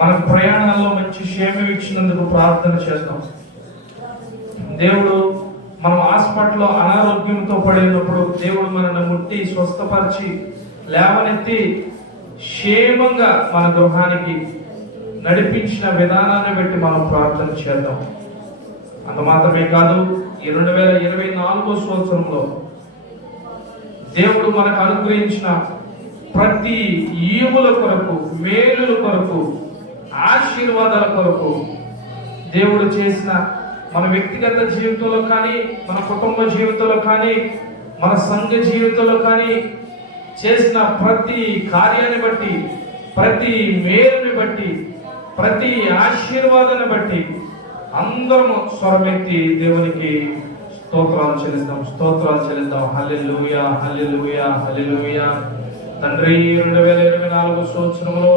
మన ప్రయాణాల్లో మంచి క్షేమం ఇచ్చినందుకు ప్రార్థన చేద్దాం. దేవుడు మనం హాస్పిటల్లో అనారోగ్యంతో పడినప్పుడు దేవుడు మనల్ని ముట్టి స్వస్థపరిచి లేవనెత్తి క్షేమంగా మన గృహానికి నడిపించిన విధానాన్ని బట్టి మనం ప్రార్థన చేద్దాం. అంత మాత్రమే కాదు, ఈ 2024 సంవత్సరంలో దేవుడు మనకు అనుగ్రహించిన ప్రతి ఈవుల కొరకు, మేలుల కొరకు, ఆశీర్వాదాల కొరకు, దేవుడు చేసిన మన వ్యక్తిగత జీవితంలో కానీ, మన కుటుంబ జీవితంలో కానీ, మన సంఘ జీవితంలో కానీ చేసిన ప్రతి కార్యాన్ని బట్టి, ప్రతి మేలుని బట్టి, ప్రతి ఆశీర్వాదాన్ని బట్టి అందరం స్వరమెత్తి దేవునికి స్తోత్రాలు చెల్లిద్దాం. హల్లెలూయా, హల్లెలూయా, హల్లెలూయా. తండ్రి, 2024 సంవత్సరంలో